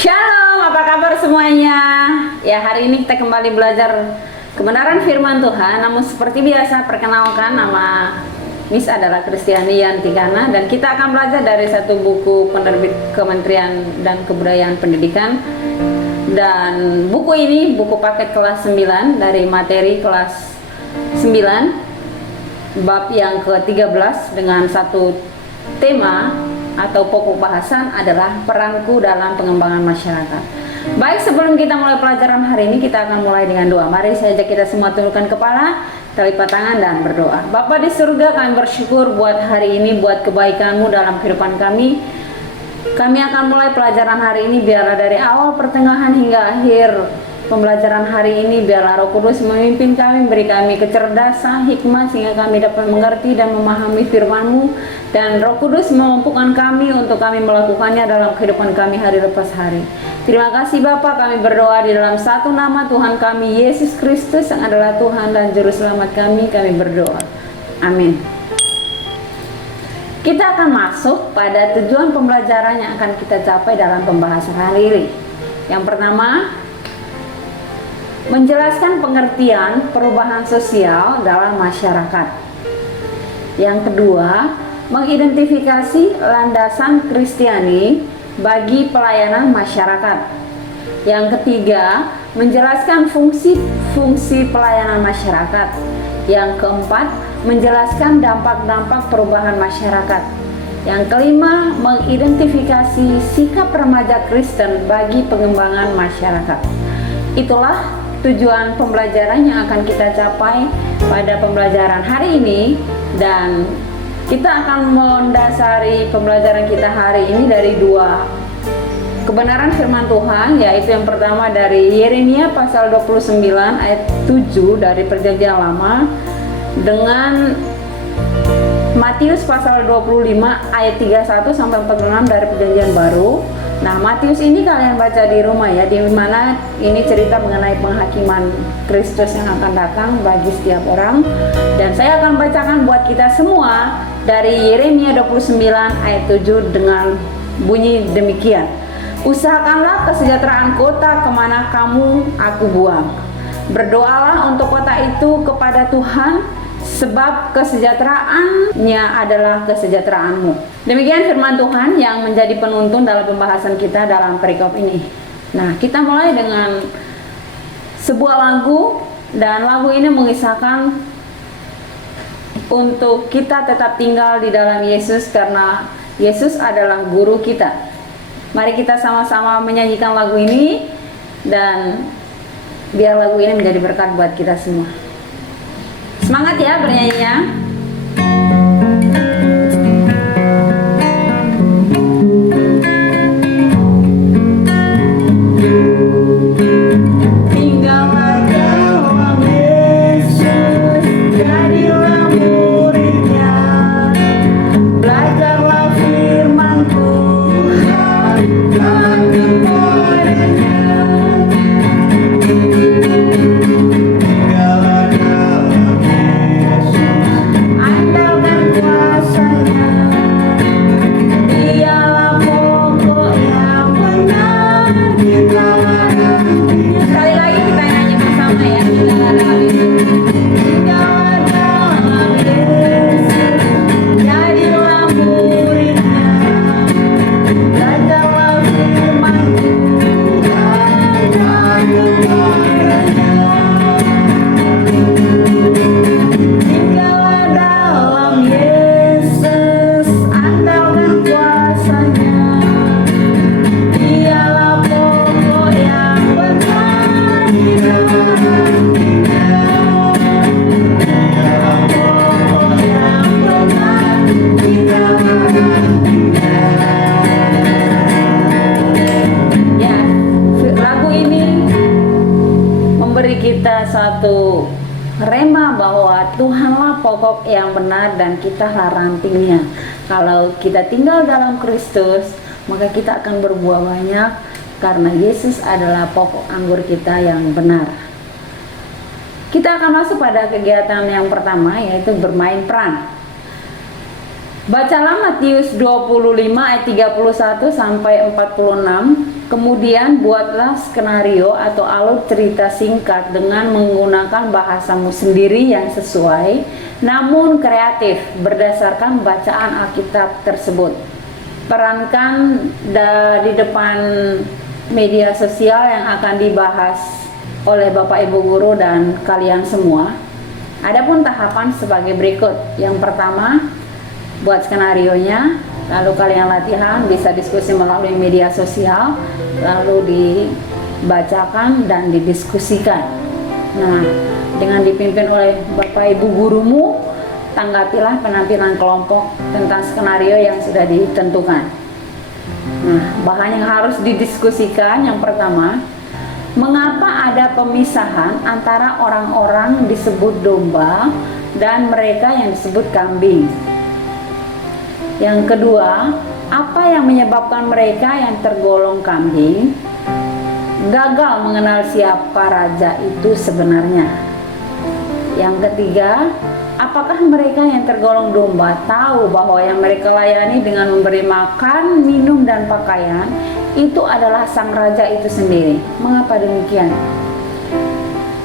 Shalom, apa kabar semuanya? Ya, hari ini kita kembali belajar kebenaran firman Tuhan. Namun seperti biasa, perkenalkan, nama Miss adalah Kristiani Yantigana, dan kita akan belajar dari satu buku penerbit Kementerian dan Kebudayaan Pendidikan. Dan buku ini buku paket kelas 9 dari materi kelas 9, bab yang ke-13, dengan satu tema atau pokok bahasan adalah peranku dalam pengembangan masyarakat. Baik, sebelum kita mulai pelajaran hari ini, kita akan mulai dengan doa. Mari saya ajak kita semua tundukkan kepala, telipat tangan, dan berdoa. Bapa di surga, kami bersyukur buat hari ini, buat kebaikan-Mu dalam kehidupan kami. Kami akan mulai pelajaran hari ini, biarlah dari awal, pertengahan, hingga akhir pembelajaran hari ini, biarlah Roh Kudus memimpin kami, beri kami kecerdasan, hikmah, sehingga kami dapat mengerti dan memahami firman-Mu, dan Roh Kudus memampukan kami untuk kami melakukannya dalam kehidupan kami hari lepas hari. Terima kasih Bapa, kami berdoa di dalam satu nama Tuhan kami, Yesus Kristus, yang adalah Tuhan dan Juru Selamat kami berdoa. Amin. Kita akan masuk pada tujuan pembelajaran yang akan kita capai dalam pembahasan hari ini. Yang pertama, menjelaskan pengertian perubahan sosial dalam masyarakat. Yang kedua, mengidentifikasi landasan Kristiani bagi pelayanan masyarakat. Yang ketiga, menjelaskan fungsi-fungsi pelayanan masyarakat. Yang keempat, menjelaskan dampak-dampak perubahan masyarakat. Yang kelima, mengidentifikasi sikap remaja Kristen bagi pengembangan masyarakat. Itulah tujuan pembelajaran yang akan kita capai pada pembelajaran hari ini, dan kita akan mendasari pembelajaran kita hari ini dari dua kebenaran firman Tuhan, yaitu yang pertama dari Yeremia pasal 29 ayat 7 dari Perjanjian Lama, dengan Matius pasal 25 ayat 31 sampai 46 dari Perjanjian Baru. Nah, Matius ini kalian baca di rumah ya, di mana ini cerita mengenai penghakiman Kristus yang akan datang bagi setiap orang. Dan saya akan bacakan buat kita semua dari Yeremia 29 ayat 7 dengan bunyi demikian. Usahakanlah kesejahteraan kota kemana kamu aku buang. Berdoalah untuk kota itu kepada Tuhan, sebab kesejahteraannya adalah kesejahteraanmu. Demikian firman Tuhan yang menjadi penuntun dalam pembahasan kita dalam perikop ini. Nah, kita mulai dengan sebuah lagu, dan lagu ini mengisahkan untuk kita tetap tinggal di dalam Yesus, karena Yesus adalah guru kita. Mari kita sama-sama menyanyikan lagu ini, dan biar lagu ini menjadi berkat buat kita semua. Semangat ya bernyanyinya. Satu rema bahwa Tuhanlah pokok yang benar dan kitalah rantingnya. Kalau kita tinggal dalam Kristus, maka kita akan berbuah banyak, karena Yesus adalah pokok anggur kita yang benar. Kita akan masuk pada kegiatan yang pertama, yaitu bermain peran. Bacalah Matius 25 ayat 31 sampai 46. Kemudian buatlah skenario atau alur cerita singkat dengan menggunakan bahasamu sendiri yang sesuai namun kreatif berdasarkan bacaan Alkitab tersebut. Perankan di depan media sosial yang akan dibahas oleh Bapak Ibu guru dan kalian semua. Adapun tahapan sebagai berikut. Yang pertama, buat skenarionya, lalu kalian latihan, bisa diskusi melalui media sosial, lalu dibacakan dan didiskusikan. Nah, dengan dipimpin oleh Bapak Ibu gurumu, tanggapilah penampilan kelompok tentang skenario yang sudah ditentukan. Nah, bahan yang harus didiskusikan yang pertama, mengapa ada pemisahan antara orang-orang disebut domba dan mereka yang disebut kambing? Yang kedua, apa yang menyebabkan mereka yang tergolong kambing gagal mengenal siapa raja itu sebenarnya? Yang ketiga, apakah mereka yang tergolong domba tahu bahwa yang mereka layani dengan memberi makan, minum, dan pakaian itu adalah sang raja itu sendiri? Mengapa demikian?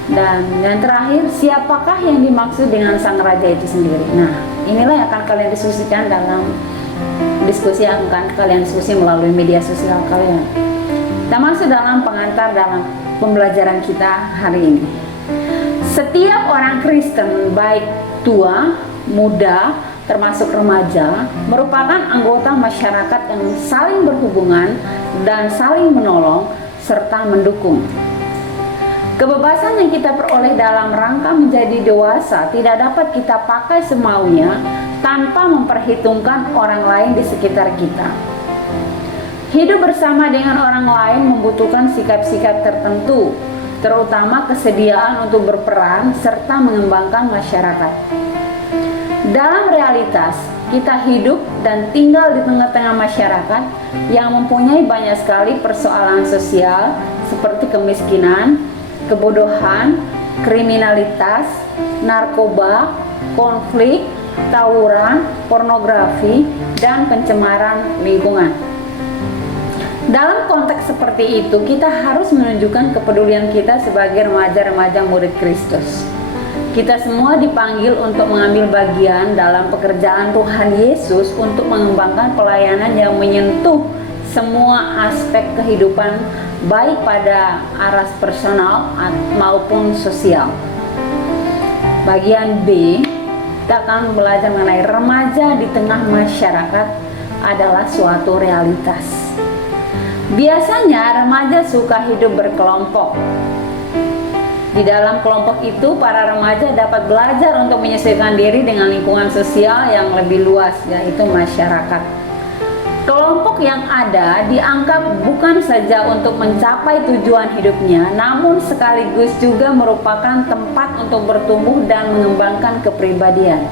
Dan yang terakhir, siapakah yang dimaksud dengan sang raja itu sendiri? Nah, inilah yang akan kalian diskusikan dalam diskusi yang akan kalian diskusi melalui media sosial kalian. Kita masuk dalam pengantar dalam pembelajaran kita hari ini. Setiap orang Kristen, baik tua, muda, termasuk remaja, merupakan anggota masyarakat yang saling berhubungan dan saling menolong serta mendukung. Kebebasan yang kita peroleh dalam rangka menjadi dewasa tidak dapat kita pakai semaunya tanpa memperhitungkan orang lain di sekitar kita. Hidup bersama dengan orang lain membutuhkan sikap-sikap tertentu, terutama kesediaan untuk berperan serta mengembangkan masyarakat. Dalam realitas, kita hidup dan tinggal di tengah-tengah masyarakat yang mempunyai banyak sekali persoalan sosial seperti kemiskinan, kebodohan, kriminalitas, narkoba, konflik, tawuran, pornografi, dan pencemaran lingkungan. Dalam konteks seperti itu, kita harus menunjukkan kepedulian kita sebagai remaja-remaja murid Kristus. Kita semua dipanggil untuk mengambil bagian dalam pekerjaan Tuhan Yesus untuk mengembangkan pelayanan yang menyentuh semua aspek kehidupan, baik pada aras personal maupun sosial. Bagian B, kita akan belajar mengenai remaja di tengah masyarakat adalah suatu realitas. Biasanya remaja suka hidup berkelompok. Di dalam kelompok itu, para remaja dapat belajar untuk menyesuaikan diri dengan lingkungan sosial yang lebih luas, yaitu masyarakat. Kelompok yang ada dianggap bukan saja untuk mencapai tujuan hidupnya, namun sekaligus juga merupakan tempat untuk bertumbuh dan mengembangkan kepribadian.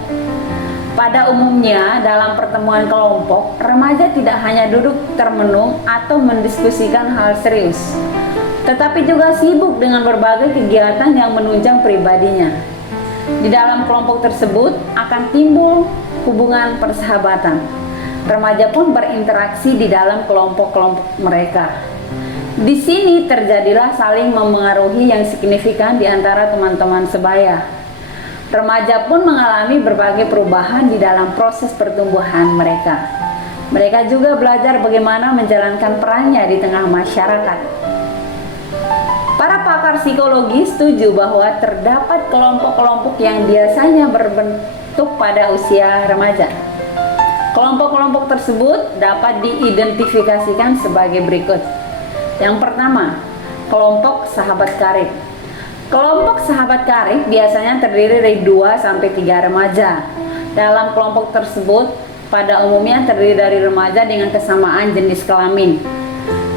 Pada umumnya, dalam pertemuan kelompok, remaja tidak hanya duduk termenung atau mendiskusikan hal serius, tetapi juga sibuk dengan berbagai kegiatan yang menunjang pribadinya. Di dalam kelompok tersebut akan timbul hubungan persahabatan. Remaja pun berinteraksi di dalam kelompok-kelompok mereka. Di sini terjadilah saling memengaruhi yang signifikan di antara teman-teman sebaya. Remaja pun mengalami berbagai perubahan di dalam proses pertumbuhan mereka. Mereka juga belajar bagaimana menjalankan perannya di tengah masyarakat. Para pakar psikologi setuju bahwa terdapat kelompok-kelompok yang biasanya berbentuk pada usia remaja. Kelompok-kelompok tersebut dapat diidentifikasikan sebagai berikut. Yang pertama, kelompok sahabat karib. Kelompok sahabat karib biasanya terdiri dari 2-3 remaja. Dalam kelompok tersebut pada umumnya terdiri dari remaja dengan kesamaan jenis kelamin.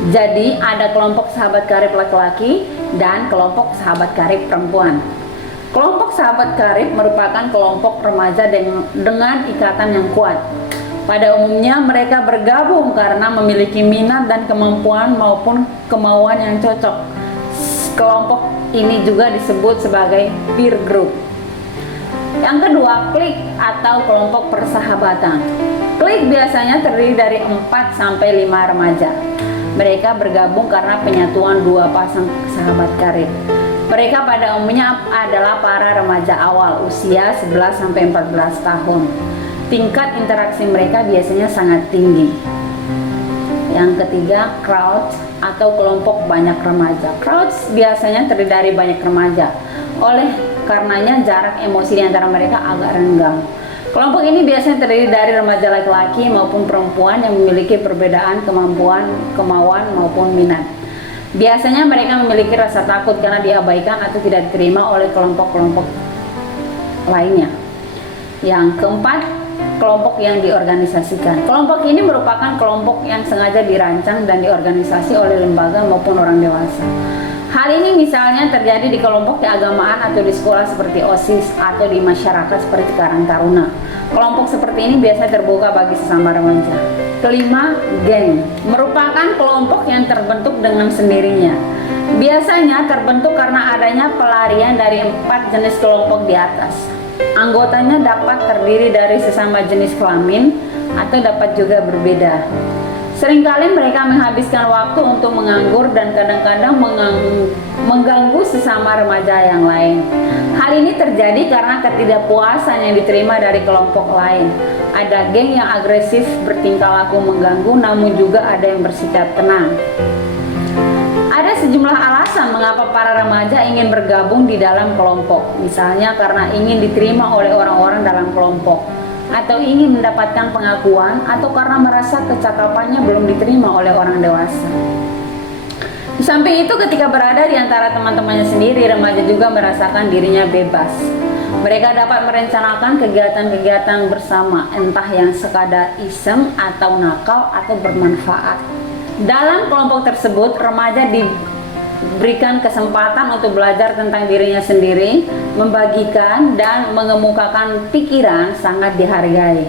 Jadi ada kelompok sahabat karib laki-laki dan kelompok sahabat karib perempuan. Kelompok sahabat karib merupakan kelompok remaja dengan ikatan yang kuat. Pada umumnya mereka bergabung karena memiliki minat dan kemampuan maupun kemauan yang cocok. Kelompok ini juga disebut sebagai peer group. Yang kedua, klik atau kelompok persahabatan. Klik biasanya terdiri dari 4 sampai 5 remaja. Mereka bergabung karena penyatuan dua pasang sahabat karib. Mereka pada umumnya adalah para remaja awal usia 11 sampai 14 tahun. Tingkat interaksi mereka biasanya sangat tinggi. Yang ketiga, crowd atau kelompok banyak remaja. Crowd biasanya terdiri dari banyak remaja. Oleh karenanya jarak emosi di antara mereka agak renggang. Kelompok ini biasanya terdiri dari remaja laki-laki maupun perempuan yang memiliki perbedaan kemampuan, kemauan maupun minat. Biasanya mereka memiliki rasa takut karena diabaikan atau tidak diterima oleh kelompok-kelompok lainnya. Yang keempat, kelompok yang diorganisasikan. Kelompok ini merupakan kelompok yang sengaja dirancang dan diorganisasi oleh lembaga maupun orang dewasa. Hal ini misalnya terjadi di kelompok keagamaan atau di sekolah seperti OSIS atau di masyarakat seperti Karang Taruna. Kelompok seperti ini biasanya terbuka bagi sesama remaja. Kelima, geng merupakan kelompok yang terbentuk dengan sendirinya. Biasanya terbentuk karena adanya pelarian dari 4 jenis kelompok di atas. Anggotanya dapat terdiri dari sesama jenis kelamin atau dapat juga berbeda. Seringkali mereka menghabiskan waktu untuk menganggur dan kadang-kadang mengganggu sesama remaja yang lain. Hal ini terjadi karena ketidakpuasan yang diterima dari kelompok lain. Ada geng yang agresif bertingkah laku mengganggu, namun juga ada yang bersikap tenang. Ada sejumlah alasan mengapa para remaja ingin bergabung di dalam kelompok. Misalnya karena ingin diterima oleh orang-orang dalam kelompok, atau ingin mendapatkan pengakuan, atau karena merasa kecakapannya belum diterima oleh orang dewasa. Di samping itu, ketika berada di antara teman-temannya sendiri, remaja juga merasakan dirinya bebas. Mereka dapat merencanakan kegiatan-kegiatan bersama, entah yang sekadar iseng atau nakal atau bermanfaat. Dalam kelompok tersebut, remaja diberikan kesempatan untuk belajar tentang dirinya sendiri, membagikan dan mengemukakan pikiran sangat dihargai.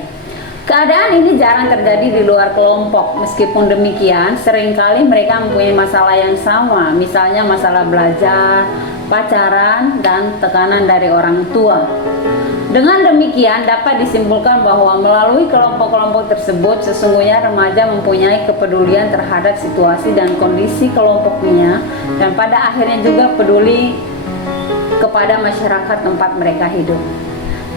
Keadaan ini jarang terjadi di luar kelompok. Meskipun demikian, seringkali mereka mempunyai masalah yang sama, misalnya masalah belajar, pacaran, dan tekanan dari orang tua. Dengan demikian dapat disimpulkan bahwa melalui kelompok-kelompok tersebut sesungguhnya remaja mempunyai kepedulian terhadap situasi dan kondisi kelompoknya, dan pada akhirnya juga peduli kepada masyarakat tempat mereka hidup.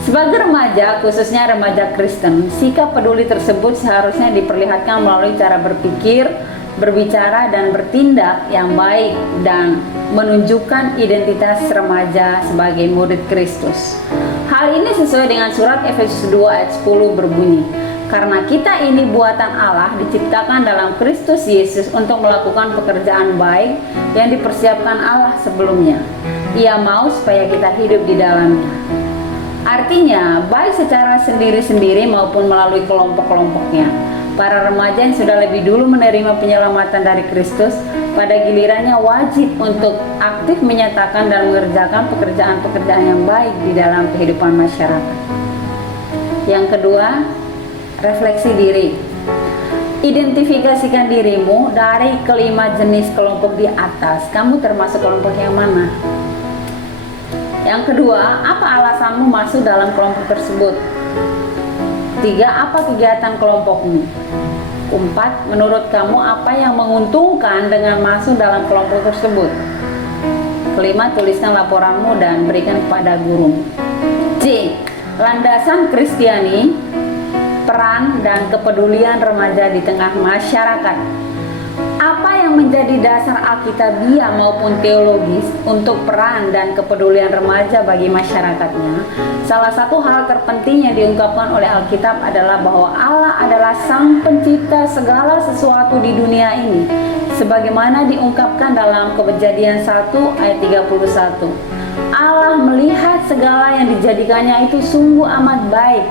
Sebagai remaja, khususnya remaja Kristen, sikap peduli tersebut seharusnya diperlihatkan melalui cara berpikir, berbicara, dan bertindak yang baik dan menunjukkan identitas remaja sebagai murid Kristus. Hal ini sesuai dengan surat Efesus 2 ayat 10 berbunyi, "Karena kita ini buatan Allah, diciptakan dalam Kristus Yesus untuk melakukan pekerjaan baik yang dipersiapkan Allah sebelumnya. Ia mau supaya kita hidup di dalamnya." Artinya, baik secara sendiri-sendiri maupun melalui kelompok-kelompoknya, para remaja yang sudah lebih dulu menerima penyelamatan dari Kristus, pada gilirannya wajib untuk aktif menyatakan dan mengerjakan pekerjaan-pekerjaan yang baik di dalam kehidupan masyarakat. Yang kedua, refleksi diri. Identifikasikan dirimu dari kelima jenis kelompok di atas. Kamu termasuk kelompok yang mana? Yang kedua, apa alasanmu masuk dalam kelompok tersebut? 3. Apa kegiatan kelompokmu? 4. Menurut kamu apa yang menguntungkan dengan masuk dalam kelompok tersebut? 5. Tuliskan laporanmu dan berikan kepada guru. C. Landasan Kristiani, peran dan kepedulian remaja di tengah masyarakat. Apa yang menjadi dasar alkitabiah maupun teologis untuk peran dan kepedulian remaja bagi masyarakatnya? Salah satu hal terpenting yang diungkapkan oleh Alkitab adalah bahwa Allah adalah Sang Pencipta segala sesuatu di dunia ini, sebagaimana diungkapkan dalam Kejadian 1 ayat 31. Allah melihat segala yang dijadikannya itu sungguh amat baik.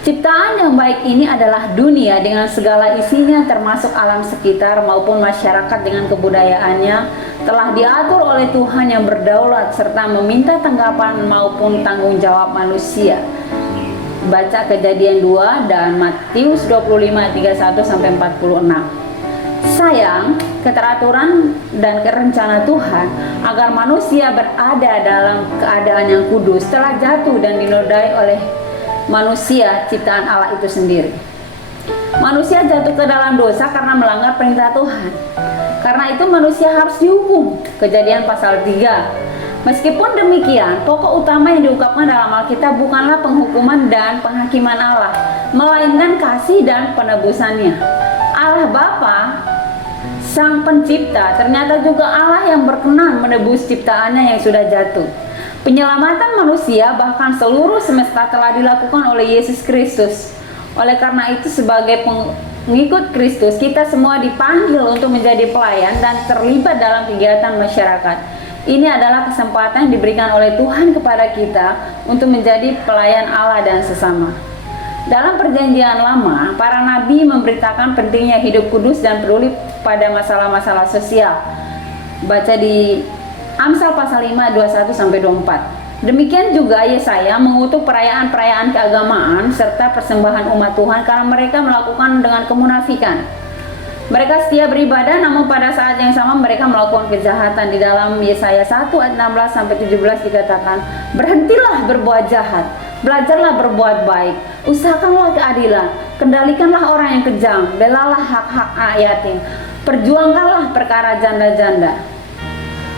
Ciptaan yang baik ini adalah dunia dengan segala isinya, termasuk alam sekitar maupun masyarakat dengan kebudayaannya, telah diatur oleh Tuhan yang berdaulat serta meminta tanggapan maupun tanggung jawab manusia. Baca Kejadian 2 dan Matius 25 ayat 31-46. Sayang, keteraturan dan rencana Tuhan agar manusia berada dalam keadaan yang kudus telah jatuh dan dinodai oleh manusia ciptaan Allah itu sendiri. Manusia jatuh ke dalam dosa karena melanggar perintah Tuhan. Karena itu manusia harus dihukum. Kejadian pasal 3. Meskipun demikian, pokok utama yang diungkapkan dalam Alkitab bukanlah penghukuman dan penghakiman Allah, melainkan kasih dan penebusannya. Allah Bapa, Sang Pencipta, ternyata juga Allah yang berkenan menebus ciptaannya yang sudah jatuh. Penyelamatan manusia bahkan seluruh semesta telah dilakukan oleh Yesus Kristus. Oleh karena itu, sebagai pengikut Kristus, kita semua dipanggil untuk menjadi pelayan dan terlibat dalam kegiatan masyarakat. Ini adalah kesempatan yang diberikan oleh Tuhan kepada kita untuk menjadi pelayan Allah dan sesama. Dalam perjanjian lama, para nabi memberitakan pentingnya hidup kudus dan peduli pada masalah-masalah sosial. Baca di Amsal pasal 5, 21-24. Demikian juga Yesaya mengutuk perayaan-perayaan keagamaan serta persembahan umat Tuhan karena mereka melakukan dengan kemunafikan. Mereka setia beribadah, namun pada saat yang sama mereka melakukan kejahatan. Di dalam Yesaya 1 ayat 16-17 dikatakan, berhentilah berbuat jahat, belajarlah berbuat baik, usahakanlah keadilan, kendalikanlah orang yang kejam, belalah hak-hak yatim, perjuangkanlah perkara janda-janda.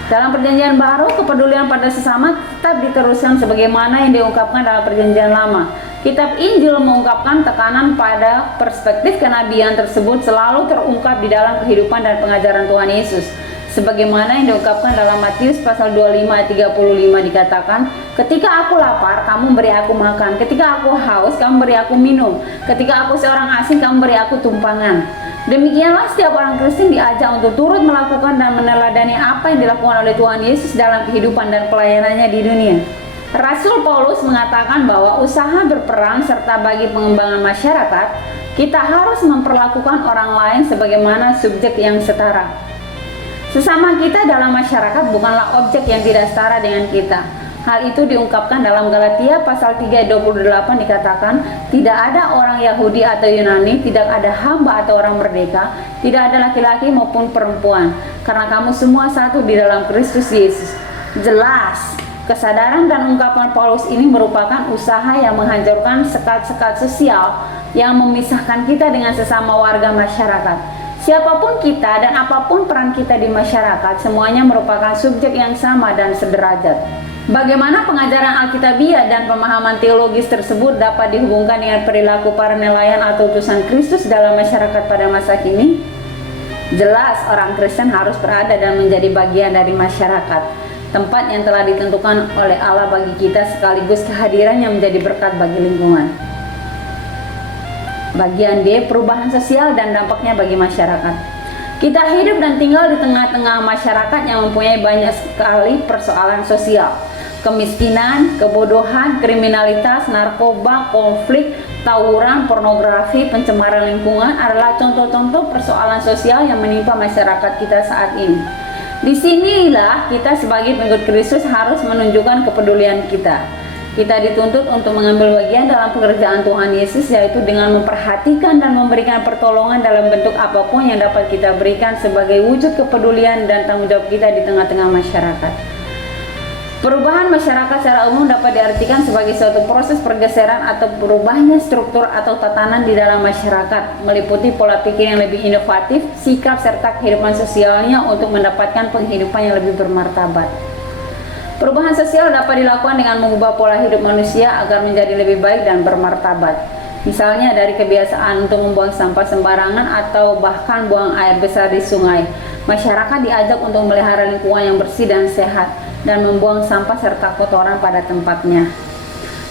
Dalam perjanjian baru, kepedulian pada sesama tetap diteruskan sebagaimana yang diungkapkan dalam perjanjian lama. Kitab Injil mengungkapkan tekanan pada perspektif kenabian tersebut selalu terungkap di dalam kehidupan dan pengajaran Tuhan Yesus. Sebagaimana yang diungkapkan dalam Matius pasal 25 ayat 35 dikatakan, ketika aku lapar, kamu beri aku makan. Ketika aku haus, kamu beri aku minum. Ketika aku seorang asing, kamu beri aku tumpangan. Demikianlah setiap orang Kristen diajak untuk turut melakukan dan meneladani apa yang dilakukan oleh Tuhan Yesus dalam kehidupan dan pelayanannya di dunia. Rasul Paulus mengatakan bahwa usaha berperan serta bagi pengembangan masyarakat, kita harus memperlakukan orang lain sebagaimana subjek yang setara. Sesama kita dalam masyarakat bukanlah objek yang tidak setara dengan kita. Hal itu diungkapkan dalam Galatia pasal 3 ayat 28 dikatakan, tidak ada orang Yahudi atau Yunani, tidak ada hamba atau orang merdeka, tidak ada laki-laki maupun perempuan, karena kamu semua satu di dalam Kristus Yesus. Jelas, kesadaran dan ungkapan Paulus ini merupakan usaha yang menghancurkan sekat-sekat sosial yang memisahkan kita dengan sesama warga masyarakat. Siapapun kita dan apapun peran kita di masyarakat, semuanya merupakan subjek yang sama dan sederajat. Bagaimana pengajaran Alkitabiah dan pemahaman teologis tersebut dapat dihubungkan dengan perilaku para nelayan atau utusan Kristus dalam masyarakat pada masa kini? Jelas, orang Kristen harus berada dan menjadi bagian dari masyarakat, tempat yang telah ditentukan oleh Allah bagi kita sekaligus kehadiran yang menjadi berkat bagi lingkungan. Bagian D, perubahan sosial dan dampaknya bagi masyarakat. Kita hidup dan tinggal di tengah-tengah masyarakat yang mempunyai banyak sekali persoalan sosial. Kemiskinan, kebodohan, kriminalitas, narkoba, konflik, tawuran, pornografi, pencemaran lingkungan adalah contoh-contoh persoalan sosial yang menimpa masyarakat kita saat ini. Disinilah kita sebagai pengikut Kristus harus menunjukkan kepedulian kita. Kita dituntut untuk mengambil bagian dalam pekerjaan Tuhan Yesus, yaitu dengan memperhatikan dan memberikan pertolongan dalam bentuk apapun yang dapat kita berikan sebagai wujud kepedulian dan tanggung jawab kita di tengah-tengah masyarakat. Perubahan masyarakat secara umum dapat diartikan sebagai suatu proses pergeseran atau berubahnya struktur atau tatanan di dalam masyarakat, meliputi pola pikir yang lebih inovatif, sikap serta kehidupan sosialnya untuk mendapatkan penghidupan yang lebih bermartabat. Perubahan sosial dapat dilakukan dengan mengubah pola hidup manusia agar menjadi lebih baik dan bermartabat. Misalnya dari kebiasaan untuk membuang sampah sembarangan atau bahkan buang air besar di sungai. Masyarakat diajak untuk memelihara lingkungan yang bersih dan sehat dan membuang sampah serta kotoran pada tempatnya.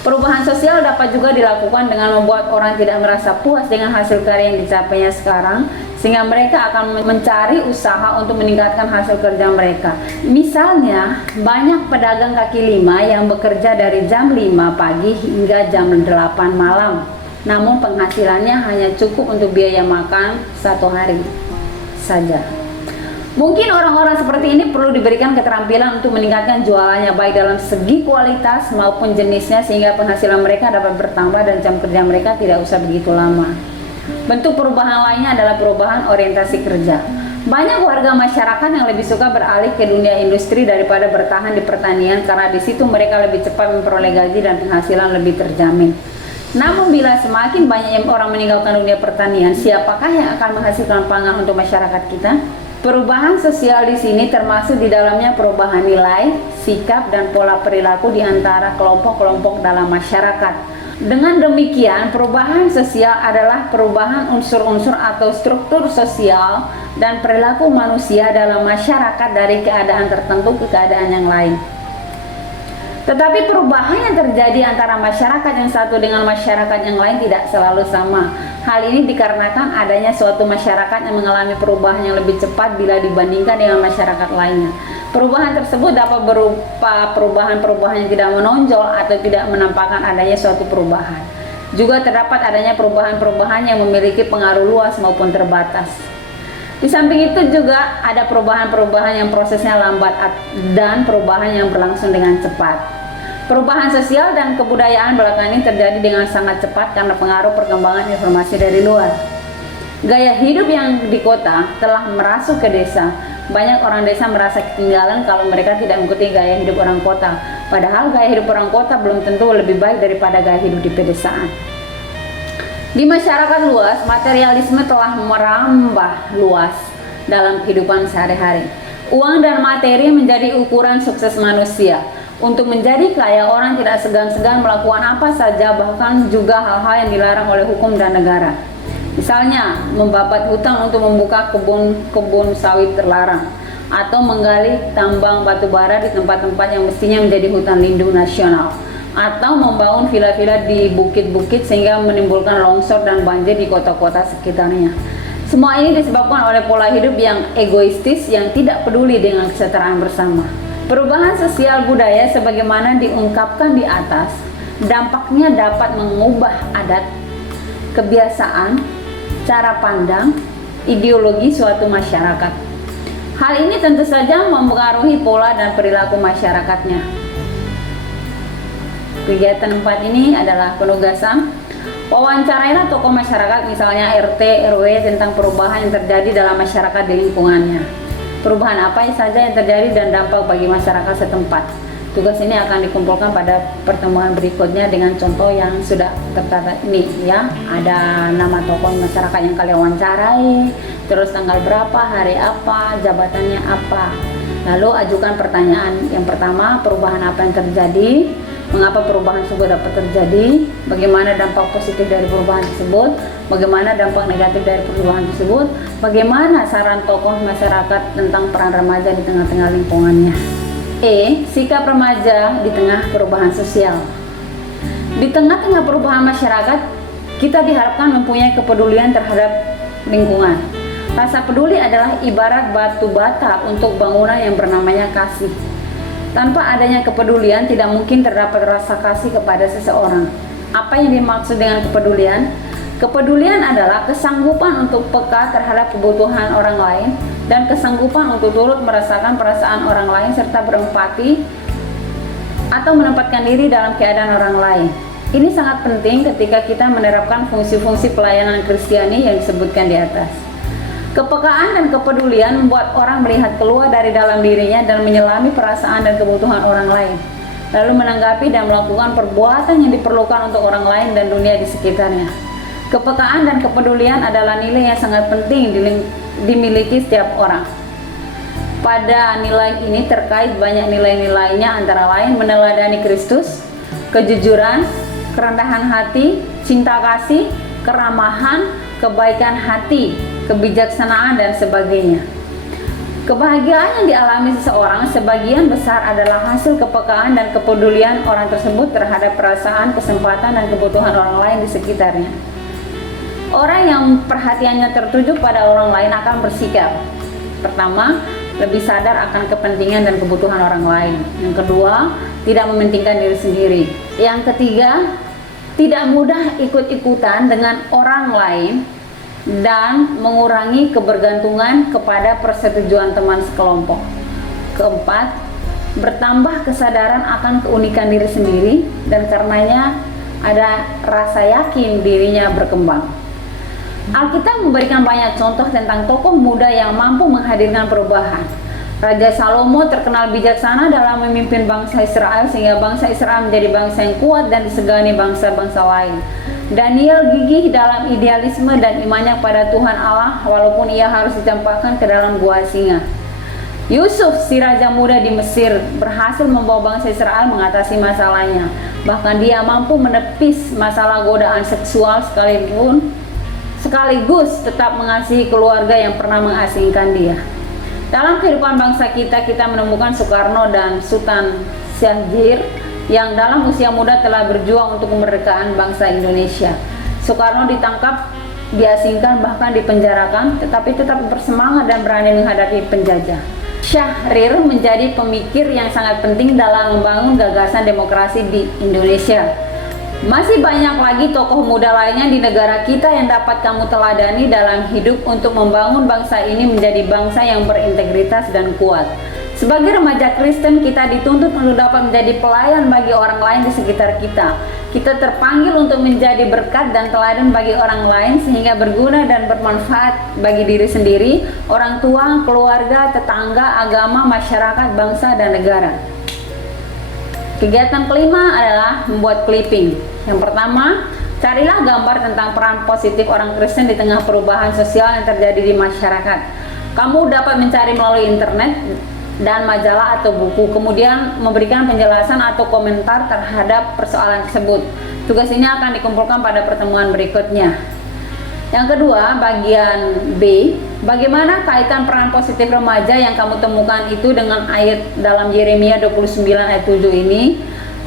Perubahan sosial dapat juga dilakukan dengan membuat orang tidak merasa puas dengan hasil karya yang dicapainya sekarang, sehingga mereka akan mencari usaha untuk meningkatkan hasil kerja mereka. Misalnya, banyak pedagang kaki lima yang bekerja dari jam 5 pagi hingga jam 8 malam. Namun penghasilannya hanya cukup untuk biaya makan satu hari saja. Mungkin orang-orang seperti ini perlu diberikan keterampilan untuk meningkatkan jualannya baik dalam segi kualitas maupun jenisnya, sehingga penghasilan mereka dapat bertambah dan jam kerja mereka tidak usah begitu lama. Bentuk perubahan lainnya adalah perubahan orientasi kerja. Banyak warga masyarakat yang lebih suka beralih ke dunia industri daripada bertahan di pertanian karena di situ mereka lebih cepat memperoleh gaji dan penghasilan lebih terjamin. Namun bila semakin banyak orang meninggalkan dunia pertanian, siapakah yang akan menghasilkan pangan untuk masyarakat kita? Perubahan sosial di sini termasuk di dalamnya perubahan nilai, sikap, dan pola perilaku di antara kelompok-kelompok dalam masyarakat. Dengan demikian, perubahan sosial adalah perubahan unsur-unsur atau struktur sosial dan perilaku manusia dalam masyarakat dari keadaan tertentu ke keadaan yang lain. Tetapi perubahan yang terjadi antara masyarakat yang satu dengan masyarakat yang lain tidak selalu sama. Hal ini dikarenakan adanya suatu masyarakat yang mengalami perubahan yang lebih cepat bila dibandingkan dengan masyarakat lainnya. Perubahan tersebut dapat berupa perubahan-perubahan yang tidak menonjol atau tidak menampakkan adanya suatu perubahan. Juga terdapat adanya perubahan-perubahan yang memiliki pengaruh luas maupun terbatas. Di samping itu juga ada perubahan-perubahan yang prosesnya lambat dan perubahan yang berlangsung dengan cepat. Perubahan sosial dan kebudayaan belakangan ini terjadi dengan sangat cepat karena pengaruh perkembangan informasi dari luar. Gaya hidup yang di kota telah merasuk ke desa. Banyak orang desa merasa ketinggalan kalau mereka tidak mengikuti gaya hidup orang kota. Padahal gaya hidup orang kota belum tentu lebih baik daripada gaya hidup di pedesaan. Di masyarakat luas, materialisme telah merambah luas dalam kehidupan sehari-hari. Uang dan materi menjadi ukuran sukses manusia. Untuk menjadi kaya, orang tidak segan-segan melakukan apa saja, bahkan juga hal-hal yang dilarang oleh hukum dan negara. Misalnya, membabat hutang untuk membuka kebun sawit terlarang, atau menggali tambang batu bara di tempat-tempat yang mestinya menjadi hutan lindung nasional, atau membangun villa-villa di bukit-bukit sehingga menimbulkan longsor dan banjir di kota-kota sekitarnya. Semua ini disebabkan oleh pola hidup yang egoistis yang tidak peduli dengan kesejahteraan bersama. Perubahan sosial budaya sebagaimana diungkapkan di atas, dampaknya dapat mengubah adat, kebiasaan, cara pandang, ideologi suatu masyarakat. Hal ini tentu saja mempengaruhi pola dan perilaku masyarakatnya. Kegiatan 4 ini adalah penugasan. Wawancarailah tokoh masyarakat, misalnya RT, RW, tentang perubahan yang terjadi dalam masyarakat di lingkungannya. Perubahan apa saja yang terjadi dan dampak bagi masyarakat setempat. Tugas ini akan dikumpulkan pada pertemuan berikutnya dengan contoh yang sudah tertata ini ya. Ada nama tokoh masyarakat yang kalian wawancarai, terus tanggal berapa, hari apa, jabatannya apa. Lalu ajukan pertanyaan. Yang pertama, perubahan apa yang terjadi? Mengapa perubahan tersebut dapat terjadi? Bagaimana dampak positif dari perubahan tersebut? Bagaimana dampak negatif dari perubahan tersebut? Bagaimana saran tokoh masyarakat tentang peran remaja di tengah-tengah lingkungannya? Sikap remaja di tengah perubahan sosial. Di tengah-tengah perubahan masyarakat, kita diharapkan mempunyai kepedulian terhadap lingkungan. Rasa peduli adalah ibarat batu bata untuk bangunan yang bernamanya kasih. Tanpa adanya kepedulian, tidak mungkin terdapat rasa kasih kepada seseorang. Apa yang dimaksud dengan kepedulian? Kepedulian adalah kesanggupan untuk peka terhadap kebutuhan orang lain dan kesanggupan untuk turut merasakan perasaan orang lain serta berempati atau menempatkan diri dalam keadaan orang lain. Ini sangat penting ketika kita menerapkan fungsi-fungsi pelayanan Kristiani yang disebutkan di atas. Kepekaan dan kepedulian membuat orang melihat keluar dari dalam dirinya dan menyelami perasaan dan kebutuhan orang lain, lalu menanggapi dan melakukan perbuatan yang diperlukan untuk orang lain dan dunia di sekitarnya. Kepekaan dan kepedulian adalah nilai yang sangat penting dimiliki setiap orang. Pada nilai ini terkait banyak nilai-nilainya, antara lain meneladani Kristus, kejujuran, kerendahan hati, cinta kasih, keramahan, kebaikan hati, kebijaksanaan, dan sebagainya. Kebahagiaan yang dialami seseorang sebagian besar adalah hasil kepekaan dan kepedulian orang tersebut terhadap perasaan, kesempatan, dan kebutuhan orang lain di sekitarnya. Orang yang perhatiannya tertuju pada orang lain akan bersikap, pertama, lebih sadar akan kepentingan dan kebutuhan orang lain. Yang kedua, tidak mementingkan diri sendiri. Yang ketiga, tidak mudah ikut-ikutan dengan orang lain dan mengurangi kebergantungan kepada persetujuan teman sekelompok. Keempat, bertambah kesadaran akan keunikan diri sendiri dan karenanya ada rasa yakin dirinya berkembang. Alkitab memberikan banyak contoh tentang tokoh muda yang mampu menghadirkan perubahan. Raja Salomo terkenal bijaksana dalam memimpin bangsa Israel sehingga bangsa Israel menjadi bangsa yang kuat dan disegani bangsa-bangsa lain. Daniel gigih dalam idealisme dan imannya pada Tuhan Allah walaupun ia harus dicampakkan ke dalam gua singa. Yusuf, si raja muda di Mesir, berhasil membawa bangsa Israel mengatasi masalahnya. Bahkan dia mampu menepis masalah godaan seksual sekaligus tetap mengasihi keluarga yang pernah mengasingkan dia. Dalam kehidupan bangsa kita menemukan Soekarno dan Sultan Syahrir yang dalam usia muda telah berjuang untuk kemerdekaan bangsa Indonesia. Soekarno ditangkap, diasingkan, bahkan dipenjarakan, tetapi tetap bersemangat dan berani menghadapi penjajah. Syahrir menjadi pemikir yang sangat penting dalam membangun gagasan demokrasi di Indonesia. Masih banyak lagi tokoh muda lainnya di negara kita yang dapat kamu teladani dalam hidup untuk membangun bangsa ini menjadi bangsa yang berintegritas dan kuat. Sebagai remaja Kristen, kita dituntut untuk dapat menjadi pelayan bagi orang lain di sekitar kita. Kita terpanggil untuk menjadi berkat dan teladan bagi orang lain sehingga berguna dan bermanfaat bagi diri sendiri, orang tua, keluarga, tetangga, agama, masyarakat, bangsa, dan negara. Kegiatan kelima adalah membuat clipping. Yang pertama, carilah gambar tentang peran positif orang Kristen di tengah perubahan sosial yang terjadi di masyarakat. Kamu dapat mencari melalui internet dan majalah atau buku, kemudian memberikan penjelasan atau komentar terhadap persoalan tersebut. Tugas ini akan dikumpulkan pada pertemuan berikutnya. Yang kedua, bagian B, bagaimana kaitan peran positif remaja yang kamu temukan itu dengan ayat dalam Yeremia 29 ayat 7 ini?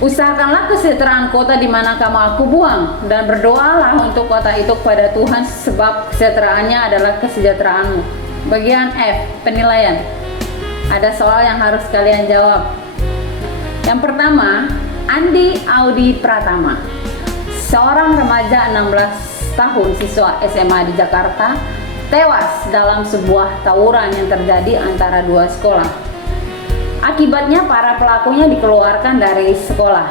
Usahakanlah kesejahteraan kota di mana kamu aku buang, dan berdoalah untuk kota itu kepada Tuhan sebab kesejahteraannya adalah kesejahteraanmu. Bagian F, penilaian. Ada soal yang harus kalian jawab. Yang pertama, Andi Audi Pratama, seorang remaja 16 tahun siswa SMA di Jakarta, tewas dalam sebuah tawuran yang terjadi antara dua sekolah. Akibatnya para pelakunya dikeluarkan dari sekolah.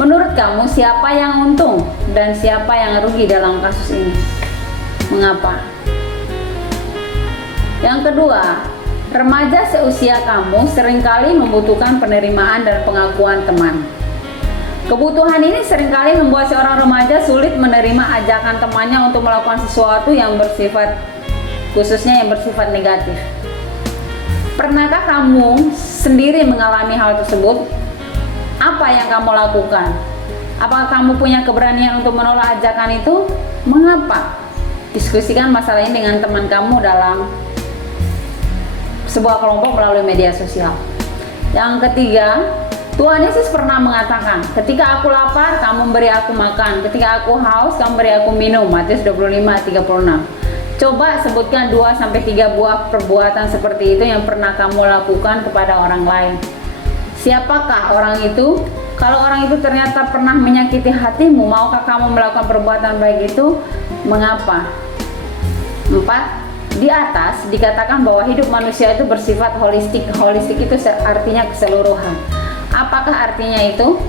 Menurut kamu siapa yang untung dan siapa yang rugi dalam kasus ini? Mengapa? Yang kedua, remaja seusia kamu seringkali membutuhkan penerimaan dan pengakuan teman. Kebutuhan ini seringkali membuat seorang remaja sulit menerima ajakan temannya untuk melakukan sesuatu yang khususnya yang bersifat negatif. Pernahkah kamu sendiri mengalami hal tersebut? Apa yang kamu lakukan? Apakah kamu punya keberanian untuk menolak ajakan itu? Mengapa? Diskusikan masalah ini dengan teman kamu dalam sebuah kelompok melalui media sosial. Yang ketiga, Tuhan Yesus pernah mengatakan, ketika aku lapar, kamu beri aku makan. Ketika aku haus, kamu beri aku minum. Matius 25:36. Coba sebutkan 2-3 buah perbuatan seperti itu yang pernah kamu lakukan kepada orang lain. Siapakah orang itu? Kalau orang itu ternyata pernah menyakiti hatimu, maukah kamu melakukan perbuatan baik itu? Mengapa? 4. Di atas dikatakan bahwa hidup manusia itu bersifat holistik. Holistik itu artinya keseluruhan. Apakah artinya itu?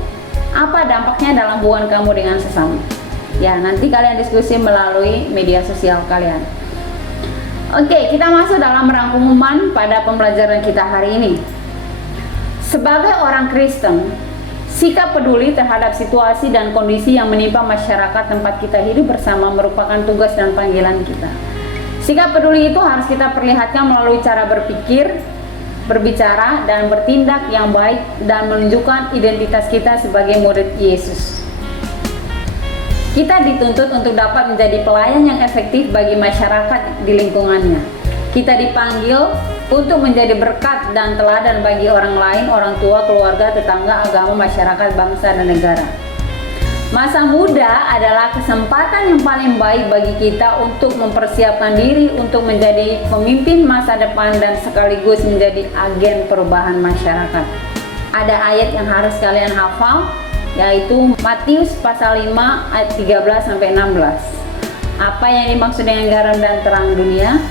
Apa dampaknya dalam hubungan kamu dengan sesama? Ya, nanti kalian diskusi melalui media sosial kalian. Oke, kita masuk dalam rangkuman pada pembelajaran kita hari ini. Sebagai orang Kristen, sikap peduli terhadap situasi dan kondisi yang menimpa masyarakat tempat kita hidup bersama merupakan tugas dan panggilan kita. Sikap peduli itu harus kita perlihatkan melalui cara berpikir, berbicara, dan bertindak yang baik dan menunjukkan identitas kita sebagai murid Yesus. Kita dituntut untuk dapat menjadi pelayan yang efektif bagi masyarakat di lingkungannya. Kita dipanggil untuk menjadi berkat dan teladan bagi orang lain, orang tua, keluarga, tetangga, agama, masyarakat, bangsa, dan negara. Masa muda adalah kesempatan yang paling baik bagi kita untuk mempersiapkan diri untuk menjadi pemimpin masa depan dan sekaligus menjadi agen perubahan masyarakat. Ada ayat yang harus kalian hafal, yaitu Matius pasal 5 ayat 13-16. Apa yang dimaksud dengan garam dan terang dunia?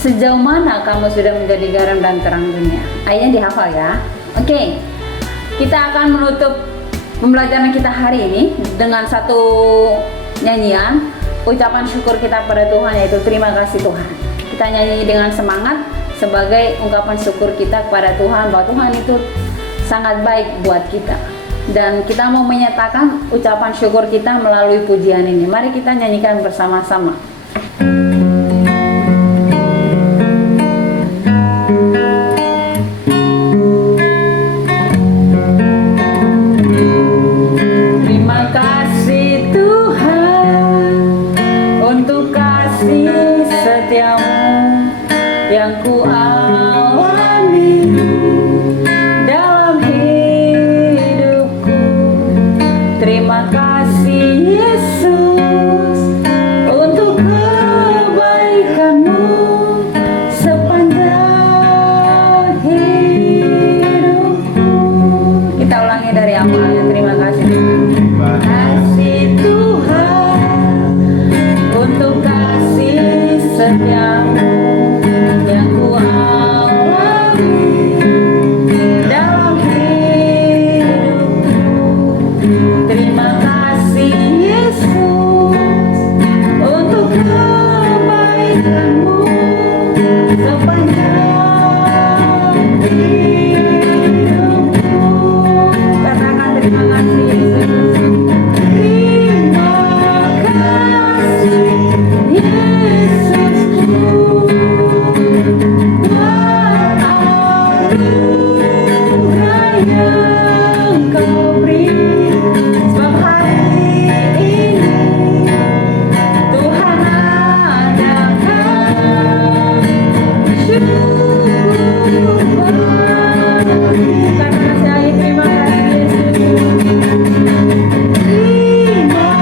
Sejauh mana kamu sudah menjadi garam dan terang dunia? Ayatnya dihafal ya. Oke, kita akan menutup pembelajaran kita hari ini dengan satu nyanyian. ucapan syukur kita pada Tuhan, yaitu terima kasih Tuhan. Kita nyanyi dengan semangat sebagai ungkapan syukur kita kepada Tuhan bahwa Tuhan itu sangat baik buat kita. Dan kita mau menyatakan ucapan syukur kita melalui pujian ini. Mari kita nyanyikan bersama-sama. Terima kasih Tuhan untuk kasih setiamu yang ku alami dalam hidupku. Terima kasih Yesus untuk kebaikanmu sepanjang hidupku. Kita ulangi dari awalnya. Terima kasih Tuhan. Terima kasih Tuhan untuk kasih setiamu yang ku alami dalam hidupku. Terima kasih Yesus untuk kebaikanmu sepanjang hidupku. Katakan terima kasih Yesus. Terima kasih Yesusku. Yang kau beri, sebab hari ini Tuhan adakan syukur bagi. Karena saya terima kasih Yesus. Terima kasih Yesusku.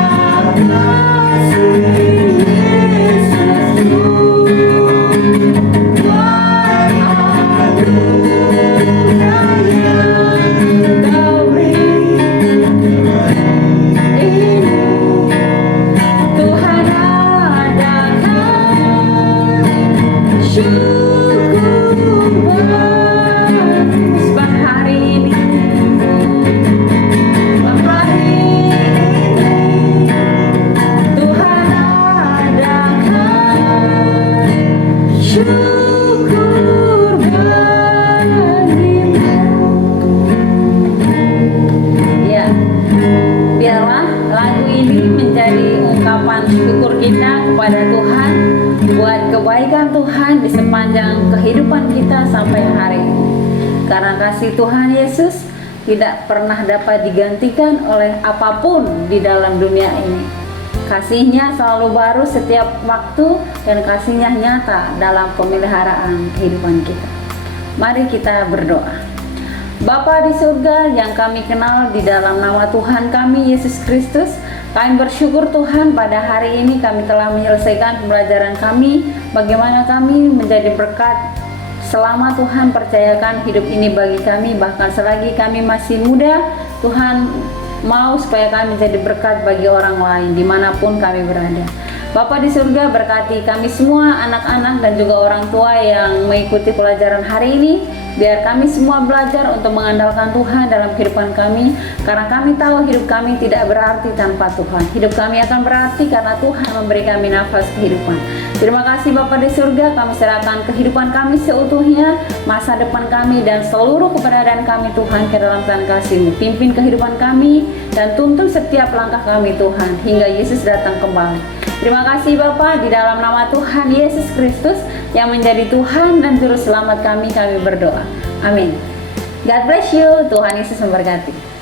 Syukur kita kepada Tuhan buat kebaikan Tuhan di sepanjang kehidupan kita sampai hari ini. Karena kasih Tuhan Yesus tidak pernah dapat digantikan oleh apapun di dalam dunia ini. Kasih-Nya selalu baru setiap waktu dan kasih-Nya nyata dalam pemeliharaan kehidupan kita. Mari kita berdoa. Bapa di surga yang kami kenal, di dalam nama Tuhan kami Yesus Kristus, kami bersyukur Tuhan pada hari ini kami telah menyelesaikan pembelajaran kami, bagaimana kami menjadi berkat selama Tuhan percayakan hidup ini bagi kami. Bahkan selagi kami masih muda, Tuhan mau supaya kami menjadi berkat bagi orang lain dimanapun kami berada. Bapa di surga, berkati kami semua, anak-anak dan juga orang tua yang mengikuti pelajaran hari ini. Biar kami semua belajar untuk mengandalkan Tuhan dalam kehidupan kami, karena kami tahu hidup kami tidak berarti tanpa Tuhan. Hidup kami akan berarti karena Tuhan memberi kami nafas kehidupan. Terima kasih Bapa di surga, kami serahkan kehidupan kami seutuhnya, masa depan kami dan seluruh keberadaan kami Tuhan ke dalam tangan kasih-Mu. Pimpin kehidupan kami dan tuntun setiap langkah kami Tuhan, hingga Yesus datang kembali. Terima kasih Bapa, di dalam nama Tuhan Yesus Kristus yang menjadi Tuhan dan Juru Selamat kami berdoa. Amin. God bless you. Tuhan Yesus memberkati.